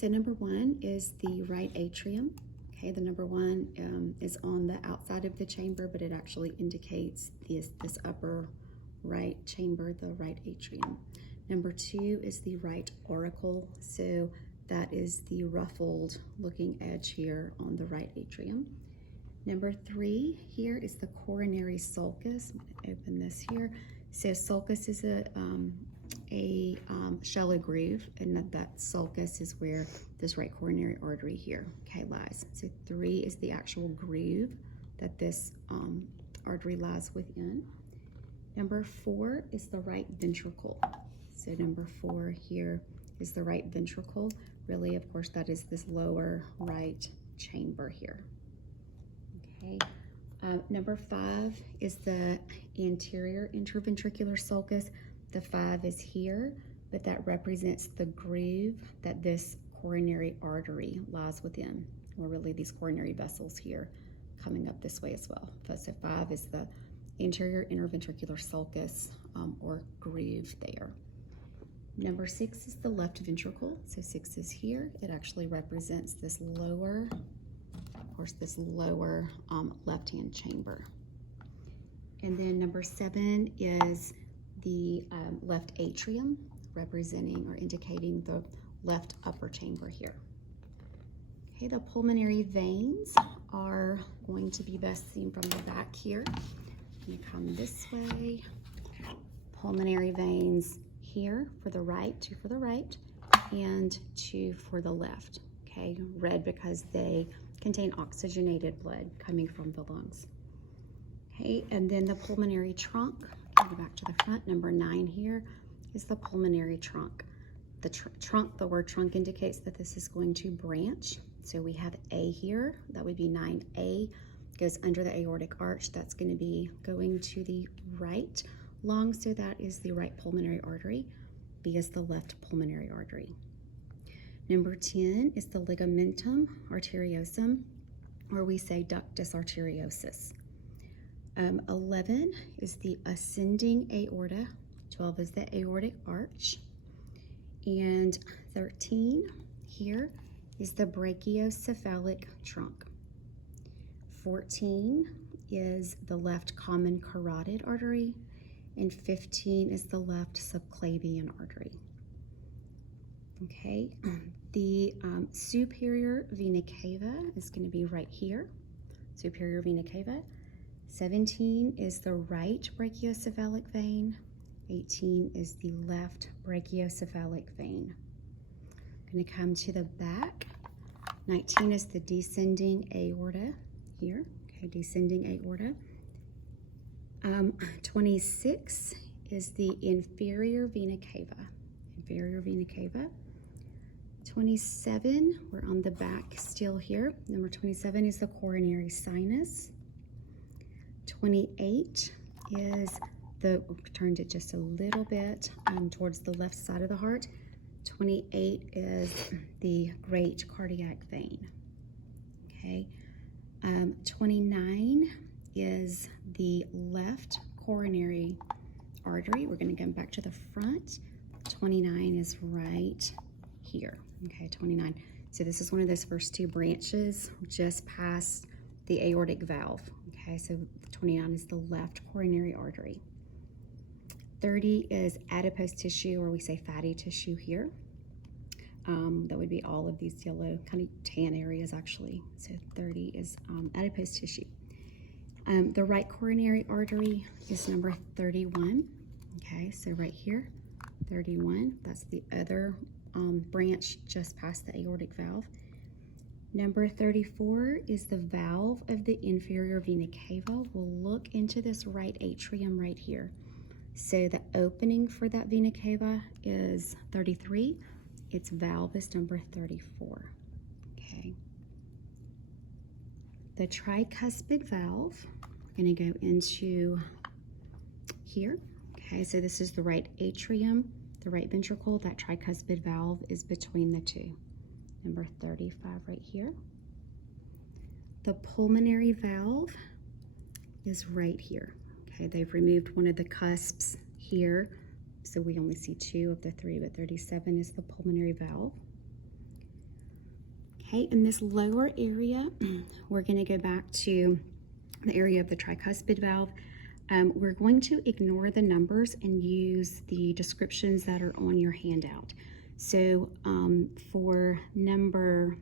So number one is the right atrium. Okay, the number one is on the outside of the chamber, but it actually indicates this upper right chamber, the right atrium. Number two is the right auricle. So that is the ruffled looking edge here on the right atrium. Number three here is the coronary sulcus. I'm gonna open this here. So sulcus is a shallow groove, and that sulcus is where this right coronary artery here, okay, lies. So three is the actual groove that this artery lies within. Number four is the right ventricle. So number four here is the right ventricle. Really, of course, that is this lower right chamber here. Okay. Number five is the anterior interventricular sulcus. The five is here, but that represents the groove that this coronary artery lies within, or really these coronary vessels here coming up this way as well. So five is the anterior interventricular sulcus or groove there. Number six is the left ventricle. So six is here. It actually represents this lower, of course, this lower left-hand chamber. And then number seven is the left atrium, representing or indicating the left upper chamber here. Okay, the pulmonary veins are going to be best seen from the back here. I'm gonna come this way. Pulmonary veins here for the right, two for the right, and two for the left. Okay, red because they contain oxygenated blood coming from the lungs. Okay, and then the pulmonary trunk, go back to the front, number 9 here is the pulmonary trunk. The trunk, the word trunk indicates that this is going to branch. So we have A here, that would be 9A, goes under the aortic arch. That's going to be going to the right lung, so that is the right pulmonary artery. B is the left pulmonary artery. Number 10 is the ligamentum arteriosum, or we say ductus arteriosus. 11 is the ascending aorta, 12 is the aortic arch, and 13 here is the brachiocephalic trunk. 14 is the left common carotid artery, and 15 is the left subclavian artery. Okay, the superior vena cava is going to be right here, superior vena cava. 17 is the right brachiocephalic vein. 18 is the left brachiocephalic vein. I'm going to come to the back. 19 is the descending aorta here. Okay, descending aorta. 26 is the inferior vena cava. Inferior vena cava. 27, we're on the back still here. Number 27 is the coronary sinus. 28 is turned it just a little bit towards the left side of the heart. 28 is the great cardiac vein. Okay. 29 is the left coronary artery. We're going to come back to the front. 29 is right here. Okay, 29. So this is one of those first two branches just past the aortic valve. Okay, so 29 is the left coronary artery. 30 is adipose tissue, or we say fatty tissue here. That would be all of these yellow kind of tan areas actually. So 30 is adipose tissue. The right coronary artery is number 31. Okay, so right here, 31, that's the other branch just past the aortic valve. Number 34 is the valve of the inferior vena cava. We'll look into this right atrium right here. So the opening for that vena cava is 33. Its valve is number 34. Okay. The tricuspid valve, we're going to go into here. Okay, so this is the right atrium, the right ventricle. That tricuspid valve is between the two. Number 35 right here. The pulmonary valve is right here. Okay, they've removed one of the cusps here, so we only see 2 of the 3, but 37 is the pulmonary valve. Okay, in this lower area, we're going to go back to the area of the tricuspid valve. We're going to ignore the numbers and use the descriptions that are on your handout. So for number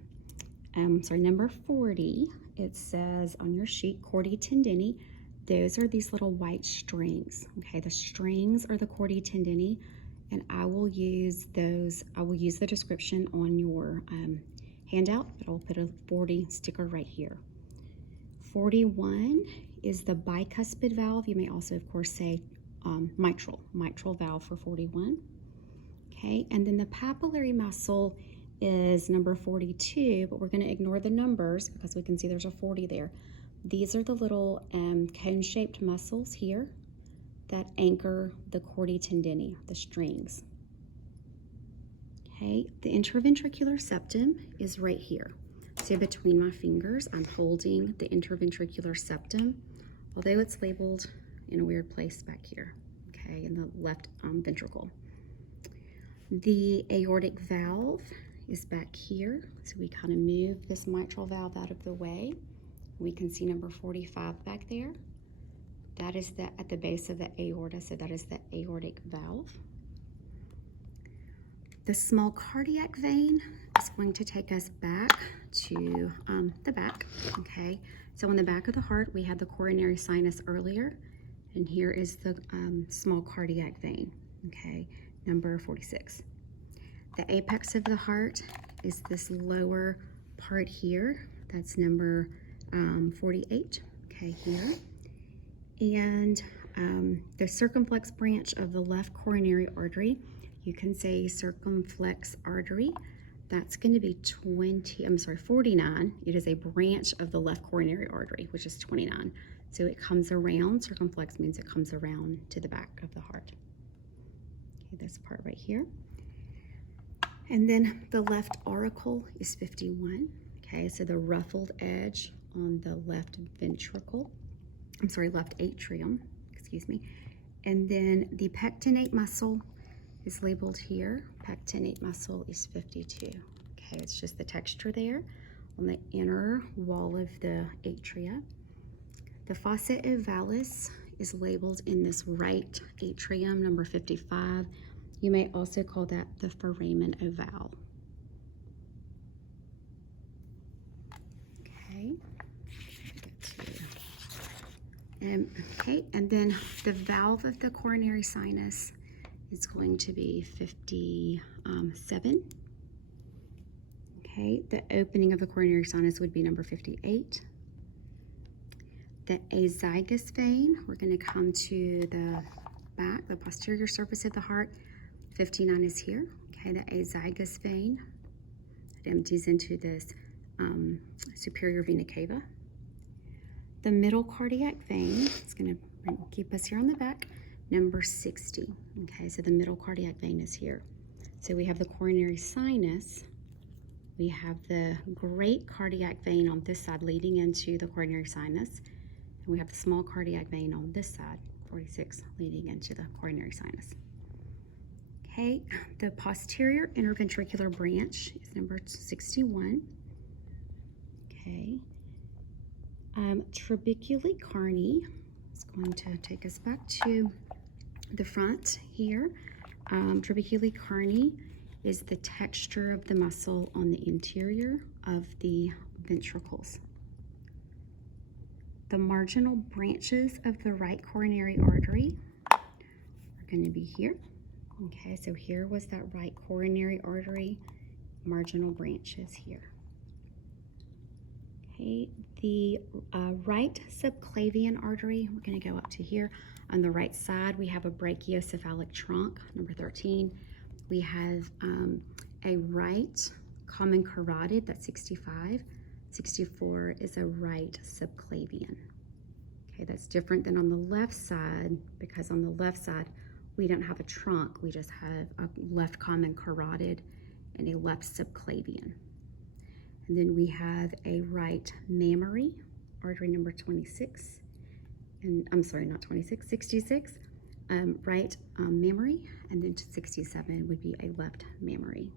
40, it says on your sheet, chordae tendineae. Those are these little white strings. Okay, the strings are the chordae tendineae, and I will use the description on your handout, but I'll put a 40 sticker right here. 41 is the bicuspid valve. You may also, of course, say mitral valve for 41. Okay, and then the papillary muscle is number 42, but we're going to ignore the numbers because we can see there's a 40 there. These are the little cone-shaped muscles here that anchor the chordae tendineae, the strings. Okay, the interventricular septum is right here. So between my fingers, I'm holding the interventricular septum, although it's labeled in a weird place back here, okay, in the left ventricle. The aortic valve is back here, so we kind of move this mitral valve out of the way. We can see number 45 back there. That is at the base of the aorta, so that is the aortic valve. The small cardiac vein is going to take us back to the back, okay? So on the back of the heart, we had the coronary sinus earlier, and here is the small cardiac vein, okay, number 46. The apex of the heart is this lower part here. That's number 48, okay, here. And the circumflex branch of the left coronary artery, you can say circumflex artery. That's going to be 49. It is a branch of the left coronary artery, which is 29. So it comes around, circumflex means it comes around to the back of the heart. Okay, this part right here. And then the left auricle is 51. Okay, so the ruffled edge on the left ventricle, left atrium, excuse me. And then the pectinate muscle is labeled here. Pectinate muscle is 52. Okay, it's just the texture there on the inner wall of the atria. The fossa ovalis is labeled in this right atrium, number 55. You may also call that the foramen ovale. Okay. Okay, and then the valve of the coronary sinus is going to be 57. Okay, the opening of the coronary sinus would be number 58. The azygous vein, we're going to come to the back, the posterior surface of the heart. 59 is here. Okay, the azygous vein, it empties into this superior vena cava. The middle cardiac vein is going to keep us here on the back, number 60. Okay, so the middle cardiac vein is here. So we have the coronary sinus, we have the great cardiac vein on this side leading into the coronary sinus, and we have the small cardiac vein on this side, 46, leading into the coronary sinus. Okay, the posterior interventricular branch is number 61. Okay. Trabeculae carni is going to take us back to the front here. Trabeculae carni is the texture of the muscle on the interior of the ventricles. The marginal branches of the right coronary artery are going to be here. Okay, so here was that right coronary artery, marginal branches here. Okay, the right subclavian artery, we're going to go up to here. On the right side, we have a brachiocephalic trunk, number 13. We have a right common carotid, that's 65. 64 is a right subclavian. Okay, that's different than on the left side, because on the left side, we don't have a trunk, we just have a left common carotid and a left subclavian. And then we have a right mammary, artery number 26, and I'm sorry, not 26, 66, right mammary, and then 67 would be a left mammary.